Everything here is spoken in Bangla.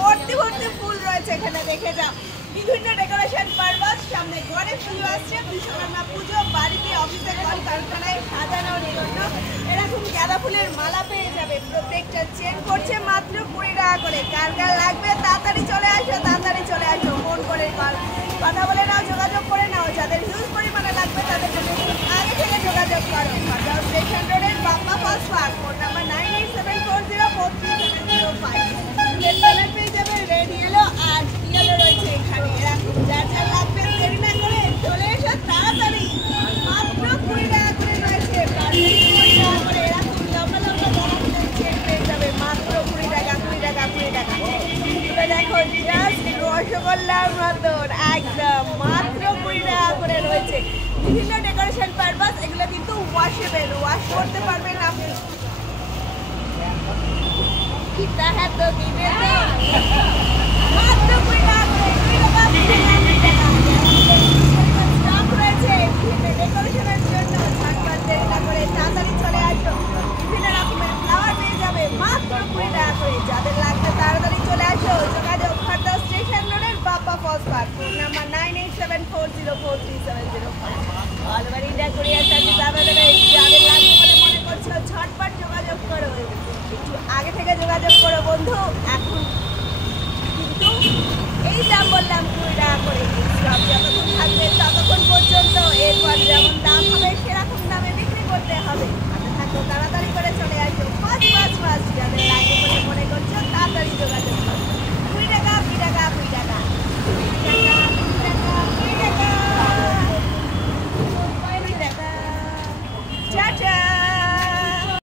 ভর্তি ভর্তি ফুল রয়েছে এখানে, দেখে যাও। বিভিন্ন ডেকোরেশন পারপাস, সামনে গণেশ পুজো আসছে, বিশ্বকর্মা পুজো, বাড়িতে অফিসে কলকারখানায় সাজানোর জন্য এরকম গাঁদা ফুলের মালা পেয়ে যাবে। প্রত্যেকটা চেন করছে মাত্র 20 টাকা করে। কার কার লাগবে তাড়াতাড়ি চলে আসো, তাড়াতাড়ি চলে আসো। ফোন করে কথা বলে নাও, যোগাযোগ করে নাও। যাদের হিউজ পরিমাণে লাগবে তাদের জন্য আগে থেকে যোগাযোগ করো। স্টেশন রোডের Bappa falls park, phone number 9874043705। পেয়ে যাবে রেড ইয়েলো আর ইয়েলো রয়েছে এখানে। এরকম যার যার লাগবে দেরি না করে চলে এসো তাড়াতাড়ি। মাত্র 20 টাকা করে রয়েছে, 20 টাকা করে এরকম লম্বা লম্বা বড় চেন পেয়ে যাবে মাত্র 20 টাকা, 20 টাকা, 20 টাকা। তুলে দেখো জাস্ট রসগোল্লার মতন একদম মাত্র 20 টাকা করে রয়েছে। বিভিন্ন ডেকোরেশন পারপাস, এগুলো কিন্তু ওয়াশেবেল, ওয়াশ করতে পারবেন আপনি। कितना है तो